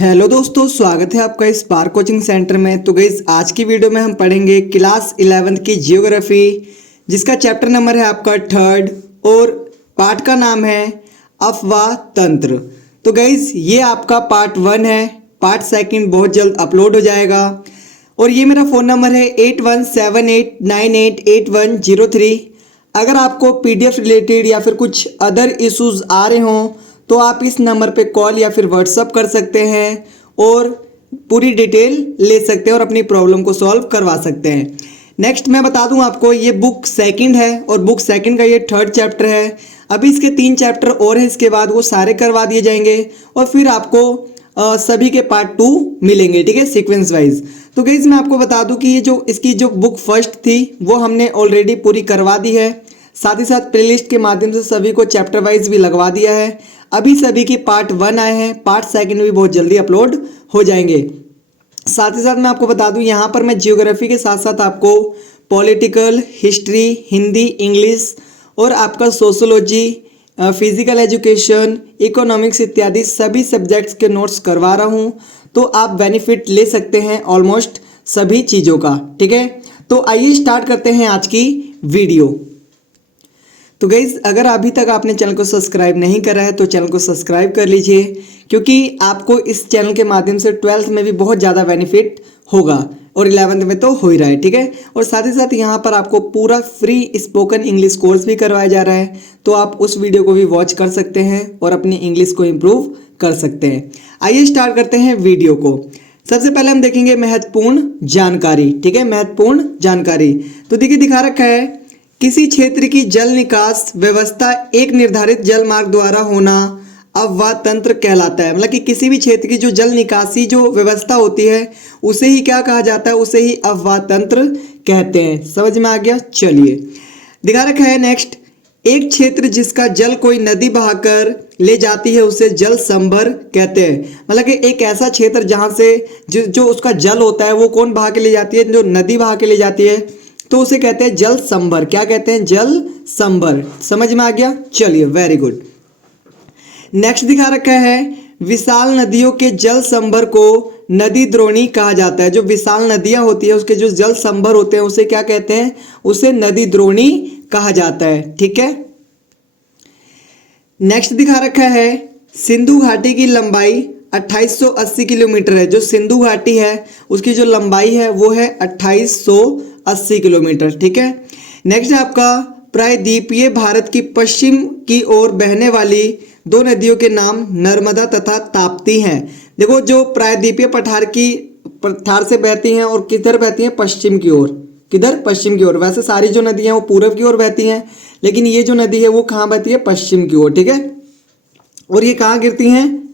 Hello दोस्तों, स्वागत है आपका इस स्पार्क कोचिंग सेंटर में। तो गाइस आज की वीडियो में हम पढ़ेंगे क्लास 11th की जियोग्राफी, जिसका चैप्टर नंबर है आपका 3rd और पार्ट का नाम है अफवाह तंत्र। तो गाइस ये आपका पार्ट 1 है, पार्ट 2 बहुत जल्द अपलोड हो जाएगा। और ये मेरा फ़ोन नंबर है 8178988103। अगर आपको पीडीएफ रिलेटेड या फिर कुछ अदर इश्यूज आ रहे हों तो आप इस नंबर पे कॉल या फिर व्हाट्सअप कर सकते हैं और पूरी डिटेल ले सकते हैं और अपनी प्रॉब्लम को सॉल्व करवा सकते हैं। नेक्स्ट मैं बता दूं आपको, ये बुक 2nd है और बुक 2nd का ये 3rd चैप्टर है। अभी इसके 3 चैप्टर और हैं, इसके बाद वो सारे करवा दिए जाएंगे और फिर आपको सभी के पार्ट 2 मिलेंगे, ठीक है, सीक्वेंस वाइज। तो गाइस मैं आपको बता दूं कि ये जो इसकी जो बुक फर्स्ट थी वो हमने ऑलरेडी पूरी करवा दी है, साथ ही साथ प्लेलिस्ट के माध्यम से सभी को चैप्टर वाइज भी लगवा दिया है। अभी सभी की पार्ट 1 आए हैं, पार्ट 2 भी बहुत जल्दी अपलोड हो जाएंगे। साथ ही साथ मैं आपको बता दूं, यहाँ पर मैं जियोग्राफी के साथ साथ आपको पॉलिटिकल, हिस्ट्री, हिंदी, इंग्लिश और आपका सोशोलॉजी, फिजिकल एजुकेशन, इकोनॉमिक्स इत्यादि सभी सब्जेक्ट्स के नोट्स करवा रहा हूँ। तो आप बेनिफिट ले सकते हैं ऑलमोस्ट सभी चीज़ों का, ठीक है। तो आइए स्टार्ट करते हैं आज की वीडियो। तो गाइज़ अगर अभी तक आपने चैनल को सब्सक्राइब नहीं करा है तो चैनल को सब्सक्राइब कर लीजिए, क्योंकि आपको इस चैनल के माध्यम से 12th में भी बहुत ज़्यादा बेनिफिट होगा और 11th में तो हो ही रहा है, ठीक है। और साथ ही साथ यहाँ पर आपको पूरा फ्री स्पोकन इंग्लिश कोर्स भी करवाया जा रहा है, तो आप उस वीडियो को भी वॉच कर सकते हैं और अपनी इंग्लिश को इम्प्रूव कर सकते हैं। आइए स्टार्ट करते हैं वीडियो को। सबसे पहले हम देखेंगे महत्वपूर्ण जानकारी, ठीक है, महत्वपूर्ण जानकारी। तो देखिए दिखा रखा है, किसी क्षेत्र की जल निकास व्यवस्था एक निर्धारित जल मार्ग द्वारा होना अफवाह तंत्र कहलाता है। मतलब कि किसी भी क्षेत्र की जो जल निकासी जो व्यवस्था होती है उसे ही क्या कहा जाता है, उसे ही अफवाह तंत्र कहते हैं। समझ में आ गया? चलिए दिखा रखा है नेक्स्ट, एक क्षेत्र जिसका जल कोई नदी बहाकर ले जाती है उसे जल संभर कहते हैं। मतलब कि एक ऐसा क्षेत्र जहाँ से जो उसका जल होता है वो कौन बहा के ले जाती है, जो नदी बहा के ले जाती है, तो उसे कहते हैं जल संभर। क्या कहते हैं? जल संभर। समझ में आ गया? चलिए वेरी गुड। नेक्स्ट दिखा रखा है, विशाल नदियों के जल संभर को नदी द्रोणी कहा जाता है। जो विशाल नदियां होती है उसके जो जल संभर होते हैं उसे क्या कहते हैं? उसे नदी द्रोणी कहा जाता है, ठीक है। नेक्स्ट दिखा रखा है, सिंधु घाटी की लंबाई 2880 किलोमीटर है। जो सिंधु घाटी है उसकी जो लंबाई है वो है 2880 किलोमीटर, ठीक है। नेक्स्ट है आपका, प्रायद्वीपीय भारत की पश्चिम की ओर बहने वाली 2 नदियों के नाम नर्मदा तथा ताप्ती हैं। देखो जो प्रायद्वीपीय पठार से बहती हैं और किधर बहती हैं? पश्चिम की ओर। किधर? पश्चिम की ओर। वैसे सारी जो नदियां वो पूर्व की ओर बहती हैं, लेकिन ये जो नदी है वो कहाँ बहती है? पश्चिम की ओर, ठीक है। और ये कहाँ गिरती हैं?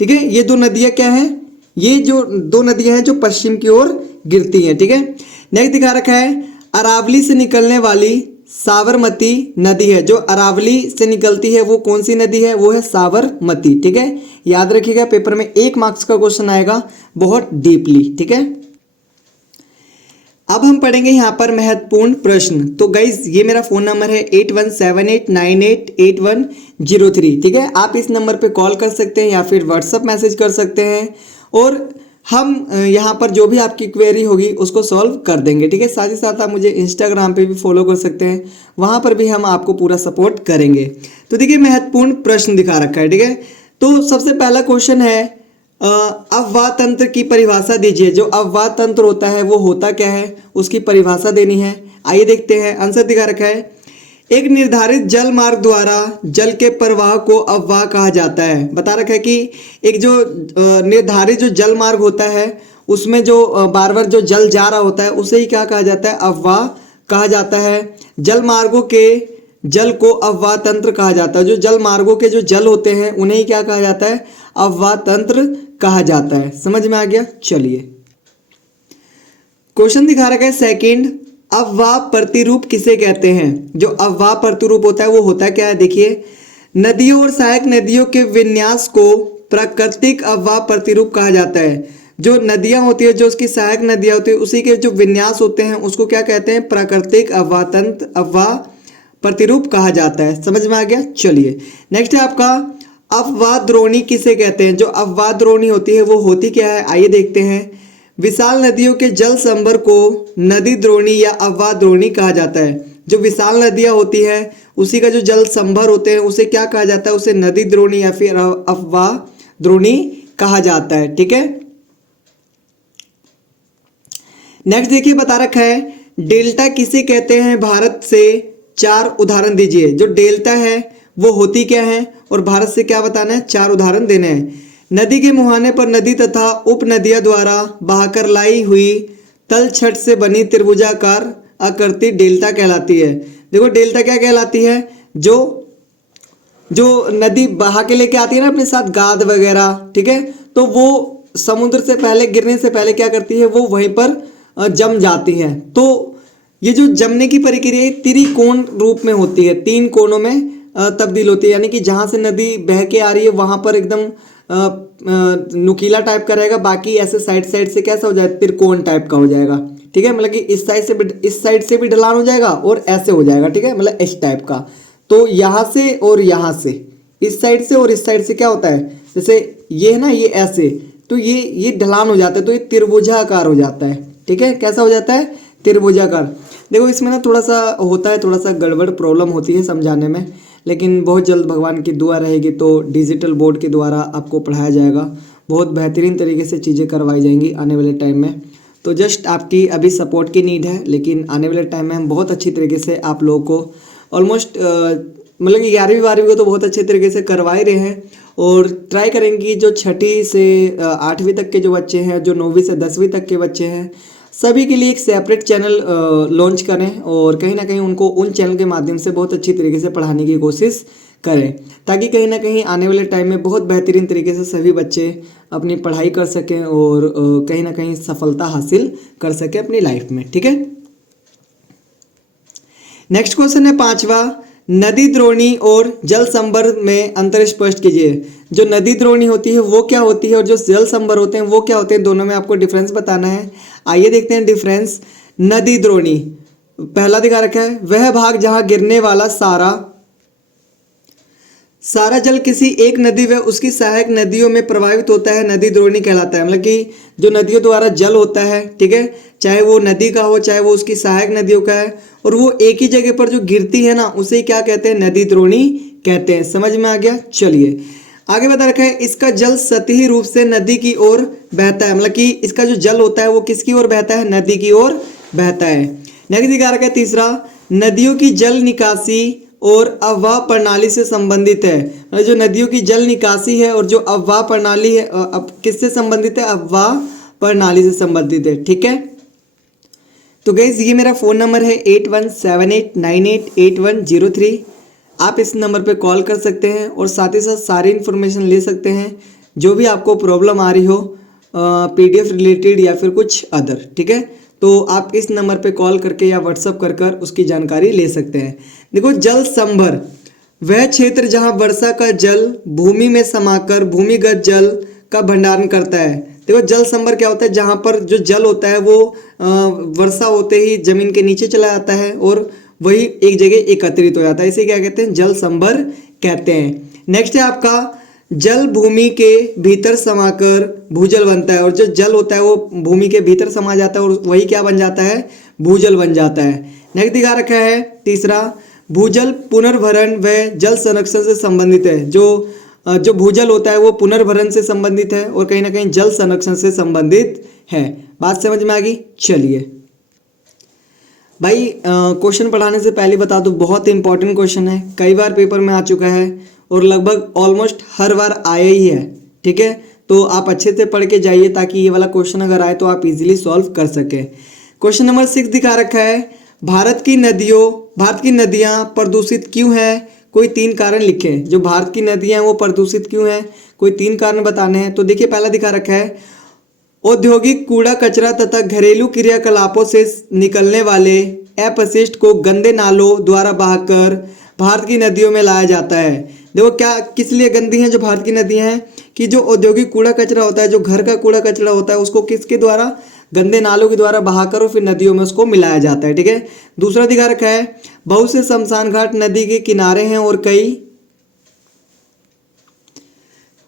ठीक है, ये 2 नदियां क्या हैं? ये जो 2 नदियां हैं जो पश्चिम की ओर गिरती हैं, ठीक है। नेक्स्ट दिखा रखा है, अरावली से निकलने वाली साबरमती नदी है। जो अरावली से निकलती है वो कौन सी नदी है? वो है साबरमती, ठीक है। याद रखिएगा, पेपर में 1 मार्क्स का क्वेश्चन आएगा बहुत डीपली, ठीक है। अब हम पढ़ेंगे यहाँ पर महत्वपूर्ण प्रश्न। तो गाइज ये मेरा फ़ोन नंबर है 8178988103, ठीक है। आप इस नंबर पे कॉल कर सकते हैं या फिर व्हाट्सअप मैसेज कर सकते हैं और हम यहाँ पर जो भी आपकी क्वेरी होगी उसको सॉल्व कर देंगे, ठीक है। साथ ही साथ आप मुझे इंस्टाग्राम पे भी फॉलो कर सकते हैं, वहाँ पर भी हम आपको पूरा सपोर्ट करेंगे। तो देखिए महत्वपूर्ण प्रश्न दिखा रखा है, ठीक है। तो सबसे पहला क्वेश्चन है, अफवाह तंत्र की परिभाषा दीजिए। जो अफवाह तंत्र होता है वो होता क्या है, उसकी परिभाषा देनी है। आइए देखते हैं। आंसर दिखा रखा है, एक निर्धारित जल मार्ग द्वारा जल के प्रवाह को अफवाह कहा जाता है। बता रखा है कि एक जो निर्धारित जो जल मार्ग होता है उसमें जो बार बार जो जल जा रहा होता है उसे ही क्या कहा जाता है? अफवाह कहा जाता है। जल मार्गों के जल को अफवाह तंत्र कहा जाता है। जो जल मार्गों के जो जल होते हैं उन्हें ही क्या कहा जाता है? अफवाह तंत्र कहा जाता है। समझ में आ गया? चलिए क्वेश्चन दिखा रखा है सेकंड, अफवाह प्रतिरूप किसे कहते हैं? जो अफवाह प्रतिरूप होता है वो होता क्या है? देखिए, नदियों और सहायक नदियों के विन्यास को प्राकृतिक अफवाह प्रतिरूप कहा जाता है। जो नदियां होती है, जो उसकी सहायक नदियां होती है, उसी के जो विन्यास होते हैं उसको क्या कहते हैं? प्राकृतिक अफवाह तंत्र, अफवाह प्रतिरूप कहा जाता है। समझ में आ गया? चलिए नेक्स्ट है आपका, अफवाह द्रोणी किसे कहते हैं? जो अफवाह द्रोणी होती है वो होती क्या है, आइए देखते हैं। विशाल नदियों के जल संभर को नदी द्रोणी या अफवाह द्रोणी कहा जाता है। जो विशाल नदियां होती है उसी का जो जल संभर होते हैं उसे क्या कहा जाता है? उसे नदी द्रोणी या फिर अफवाह द्रोणी कहा जाता है। ठीक है, नेक्स्ट देखिए बता रखा है डेल्टा किसे कहते हैं? भारत से 4 उदाहरण दीजिए। जो डेल्टा है वो होती क्या है और भारत से क्या बताना है? 4 उदाहरण देने हैं। नदी के मुहाने पर नदी तथा उप नदियां द्वारा बहाकर लाई हुई तल छट से बनी त्रिभुजाकार आकृति डेल्टा कहलाती है। देखो डेल्टा क्या कहलाती है? जो नदी बहा के लेके आती है ना अपने साथ गाद वगैरह, ठीक है, तो वो समुद्र से पहले गिरने से पहले क्या करती है? वो वहीं पर जम जाती है। तो ये जो जमने की प्रक्रिया त्रिकोण रूप में होती है, 3 कोणों में तब्दील होती है। यानी कि जहां से नदी बह के आ रही है वहां पर एकदम नुकीला टाइप का रहेगा, बाकी ऐसे साइड साइड से कैसा हो जाएगा? त्रिकोण टाइप का हो जाएगा। ठीक है, मतलब कि इस साइड से भी ढलान हो जाएगा और ऐसे हो जाएगा। ठीक है, मतलब इस टाइप का। तो यहाँ से और यहाँ से, इस साइड से और इस साइड से क्या होता है? जैसे ये है ना, ये ऐसे, तो ये ढलान हो जाता है, तो ये त्रिभुजाकार हो जाता है। ठीक है, कैसा हो जाता है? त्रिभुजाकार। देखो इसमें ना थोड़ा सा होता है, थोड़ा सा गड़बड़ प्रॉब्लम होती है समझाने में, लेकिन बहुत जल्द भगवान की दुआ रहेगी तो डिजिटल बोर्ड के द्वारा आपको पढ़ाया जाएगा। बहुत बेहतरीन तरीके से चीज़ें करवाई जाएंगी आने वाले टाइम में। तो जस्ट आपकी अभी सपोर्ट की नीड है, लेकिन आने वाले टाइम में हम बहुत अच्छी तरीके से आप लोगों को ऑलमोस्ट मतलब कि 11वीं 12वीं को तो बहुत अच्छे तरीके से करवा ही रहे हैं, और ट्राई करेंगे जो 6ठी से 8वीं तक के जो बच्चे हैं, जो 9वीं से 10वीं तक के बच्चे हैं, सभी के लिए एक सेपरेट चैनल लॉन्च करें और कहीं ना कहीं उनको उन चैनल के माध्यम से बहुत अच्छी तरीके से पढ़ाने की कोशिश करें, ताकि कहीं ना कहीं आने वाले टाइम में बहुत बेहतरीन तरीके से सभी बच्चे अपनी पढ़ाई कर सकें और कहीं ना कहीं सफलता हासिल कर सकें अपनी लाइफ में। ठीक है, नेक्स्ट क्वेश्चन है 5वां, नदी द्रोणी और जल संभर में अंतर स्पष्ट कीजिए। जो नदी द्रोणी होती है वो क्या होती है और जो जल संभर होते हैं वो क्या होते हैं? दोनों में आपको डिफरेंस बताना है। आइए देखते हैं डिफरेंस। नदी द्रोणी पहला दिखा रखा है, वह भाग जहां गिरने वाला सारा जल किसी एक नदी व उसकी सहायक नदियों में प्रवाहित होता है, नदी द्रोणी कहलाता है। मतलब कि जो नदियों द्वारा जल होता है, ठीक है, चाहे वो नदी का हो चाहे वो उसकी सहायक नदियों का है, और वो एक ही जगह पर जो गिरती है ना, उसे क्या कहते हैं? नदी द्रोणी कहते हैं। समझ में आ गया? चलिए आगे बता रखा है, इसका जल सतही रूप से नदी की ओर बहता है। मतलब कि इसका जो जल होता है वो किसकी ओर बहता है? नदी की ओर बहता है। नेक्स्ट दिखा रखा है तीसरा, नदियों की जल निकासी और अफवाह प्रणाली से संबंधित है। मतलब जो नदियों की जल निकासी है और जो अफवाह प्रणाली है, अब किससे संबंधित है? अफवाह प्रणाली से संबंधित है। ठीक है, तो गाइस ये मेरा फ़ोन नंबर है 8178988103। आप इस नंबर पे कॉल कर सकते हैं और साथ ही साथ सारी इन्फॉर्मेशन ले सकते हैं जो भी आपको प्रॉब्लम आ रही हो PDF रिलेटेड या फिर कुछ अदर। ठीक है, तो आप इस नंबर पे कॉल करके या व्हाट्सअप कर उसकी जानकारी ले सकते हैं। देखो जल संभर वह क्षेत्र जहां वर्षा का जल भूमि में समाकर भूमिगत जल का भंडारण करता है। देखो जल संभर क्या होता है? जहां पर जो जल होता है वो वर्षा होते ही जमीन के नीचे चला जाता है और वही एक जगह एकत्रित हो जाता है, इसे क्या कहते हैं? जल संभर कहते हैं। नेक्स्ट है आपका, जल भूमि के भीतर समाकर भूजल बनता है, और जो जल होता है वो भूमि के भीतर समा जाता है और वही क्या बन जाता है? भूजल बन जाता है। नेक्स्ट दिखा रखा है तीसरा, भूजल पुनर्भरण व जल संरक्षण से संबंधित है। जो भूजल होता है वो पुनर्भरण से संबंधित है और कहीं ना कहीं जल संरक्षण से संबंधित है। बात समझ में आ गई? चलिए भाई क्वेश्चन पढ़ाने से पहले बता दूं, बहुत इंपॉर्टेंट क्वेश्चन है, कई बार पेपर में आ चुका है और लगभग ऑलमोस्ट हर बार आया ही है। ठीक है, तो आप अच्छे से पढ़ के जाइए ताकि ये वाला क्वेश्चन अगर आए तो आप इजीली सॉल्व कर सकें। क्वेश्चन नंबर 6 दिखा रखा है, भारत की नदियां प्रदूषित क्यों हैं? कोई 3 कारण लिखें। जो भारत की नदियां हैं वो प्रदूषित क्यों हैं? कोई 3 कारण बताने हैं। तो देखिए पहला दिखा रखा है, औद्योगिक कूड़ा कचरा तथा घरेलू क्रियाकलापों से निकलने वाले अपशिष्ट को गंदे नालों द्वारा बहाकर भारत की नदियों में लाया जाता है। देखो क्या किस लिए गंदी हैं जो भारत की नदियां हैं? कि जो औद्योगिक कूड़ा कचरा होता है, जो घर का कूड़ा कचरा होता है, उसको किसके द्वारा? गंदे नालों के द्वारा बहाकर और फिर नदियों में उसको मिलाया जाता है। ठीक है, दूसरा दिखा रखा है, बहुत से शमशान घाट नदी के किनारे हैं और कई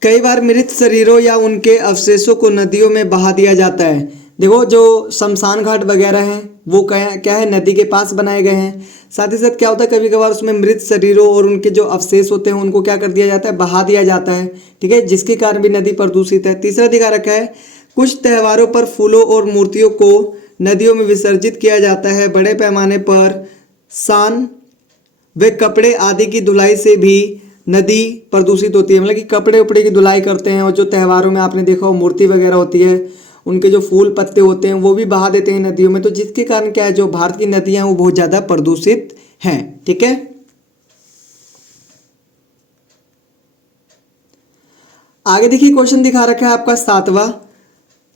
कई बार मृत शरीरों या उनके अवशेषों को नदियों में बहा दिया जाता है। देखो जो शमशान घाट वगैरह हैं वो क्या है नदी के पास बनाए गए हैं। साथ ही साथ क्या होता है कभी कभार उसमें मृत शरीरों और उनके जो अवशेष होते हैं उनको क्या कर दिया जाता है, बहा दिया जाता है। ठीक है, जिसके कारण भी नदी प्रदूषित है। तीसरा दिखा रखा है कुछ त्योहारों पर फूलों और मूर्तियों को नदियों में विसर्जित किया जाता है। बड़े पैमाने पर सान वे कपड़े आदि की धुलाई से भी नदी प्रदूषित होती है। मतलब कि कपड़े उपड़े की धुलाई करते हैं और जो त्योहारों में आपने देखा हो मूर्ति वगैरह होती है उनके जो फूल पत्ते होते हैं वो भी बहा देते हैं नदियों में। तो जिसके कारण क्या है जो भारत की नदियां हैं वो बहुत ज़्यादा प्रदूषित हैं। ठीक है, आगे देखिए क्वेश्चन दिखा रखा है आपका 7वां,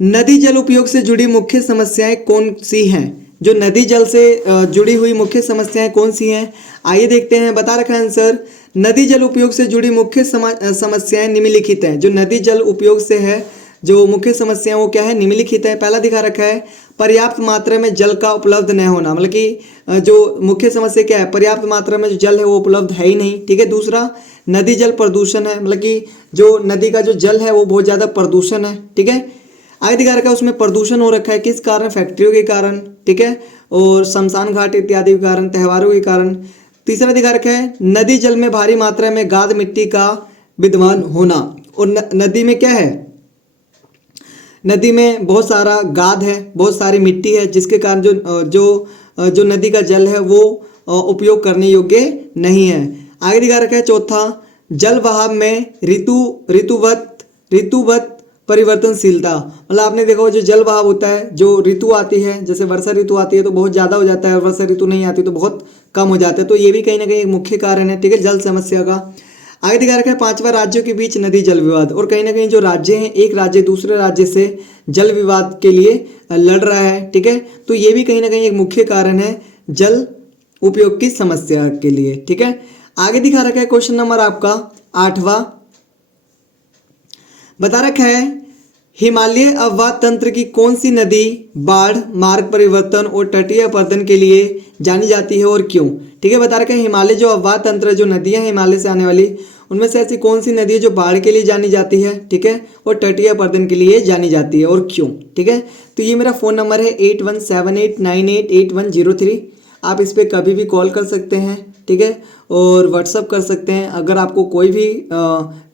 नदी जल उपयोग से जुड़ी मुख्य समस्याएं कौन सी हैं। जो नदी जल से जुड़ी हुई मुख्य समस्याएं कौन सी हैं, आइए देखते हैं। बता रखा है आंसर, नदी जल उपयोग से जुड़ी मुख्य समस्याएं निम्नलिखित हैं। जो नदी जल उपयोग से है जो मुख्य समस्या वो क्या है, निम्नलिखित है। पहला दिखा रखा है पर्याप्त मात्रा में जल का उपलब्ध न होना। मतलब कि जो मुख्य समस्या क्या है, पर्याप्त मात्रा में जो जल है वो उपलब्ध है ही नहीं। ठीक है, दूसरा नदी जल प्रदूषण है। मतलब कि जो नदी का जो जल है वो बहुत ज़्यादा प्रदूषण है। ठीक है, आगे दिखा रखा है उसमें प्रदूषण हो रखा है किस कारण, फैक्ट्रियों के कारण। ठीक है, और शमशान घाट इत्यादि के कारण, त्योहारों के कारण। तीसरा दिखा रखा है नदी जल में भारी मात्रा में गाद मिट्टी का विद्यमान होना। और नदी में क्या है, नदी में बहुत सारा गाद है, बहुत सारी मिट्टी है, जिसके कारण जो नदी का जल है वो उपयोग करने योग्य नहीं है। आगे दिखा रखा है चौथा, जल बहाव में ऋतुवत परिवर्तनशीलता। मतलब आपने देखा हो जो जल बहाव होता है, जो ऋतु आती है जैसे वर्षा ऋतु आती है तो बहुत ज़्यादा हो जाता है और वर्षा ऋतु नहीं आती तो बहुत कम हो जाता है। तो ये भी कहीं ना कहीं एक मुख्य कारण है। ठीक है, जल समस्या का। आगे दिखा रखा है 5वां, राज्यों के बीच नदी जल विवाद। और कहीं ना कहीं जो राज्य हैं एक राज्य दूसरे राज्य से जल विवाद के लिए लड़ रहा है। ठीक है, तो ये भी कहीं ना कहीं एक मुख्य कारण है जल उपयोग की समस्या के लिए। ठीक है, आगे दिखा रखा है क्वेश्चन नंबर आपका 8वां, बता रखा है हिमालय अववाद तंत्र की कौन सी नदी बाढ़, मार्ग परिवर्तन और तटीय अपर्दन के लिए जानी जाती है और क्यों। ठीक है, बता रखा है हिमालय जो अववाद तंत्र है, जो नदियां हैं हिमालय से आने वाली, उनमें से ऐसी कौन सी नदी है जो बाढ़ के लिए जानी जाती है। ठीक है, और तटीय अपर्दन के लिए जानी जाती है और क्यों। ठीक है, तो ये मेरा फ़ोन नंबर है 8178988103। आप इस पर कभी भी कॉल कर सकते हैं। ठीक है, और व्हाट्सअप कर सकते हैं। अगर आपको कोई भी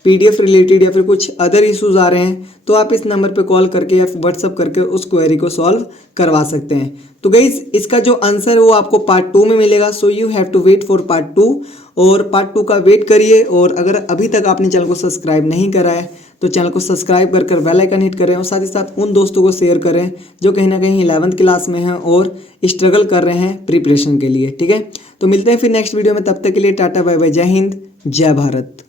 PDF रिलेटेड या फिर कुछ अदर इश्यूज आ रहे हैं तो आप इस नंबर पे कॉल करके या फिर व्हाट्सअप करके उस क्वेरी को सॉल्व करवा सकते हैं। तो गाइस इसका जो आंसर है वो आपको पार्ट 2 में मिलेगा। So you have to wait for part 2, और पार्ट 2 का वेट करिए। और अगर अभी तक आपने चैनल को सब्सक्राइब नहीं करा है तो चैनल को सब्सक्राइब कर बेल आइकन हिट करें और साथ ही साथ उन दोस्तों को शेयर करें जो कहीं ना कहीं 11th क्लास में हैं और स्ट्रगल कर रहे हैं प्रिपरेशन के लिए। ठीक है, तो मिलते हैं फिर नेक्स्ट वीडियो में। तब तक के लिए टाटा बाय बाय, जय हिंद, जय भारत।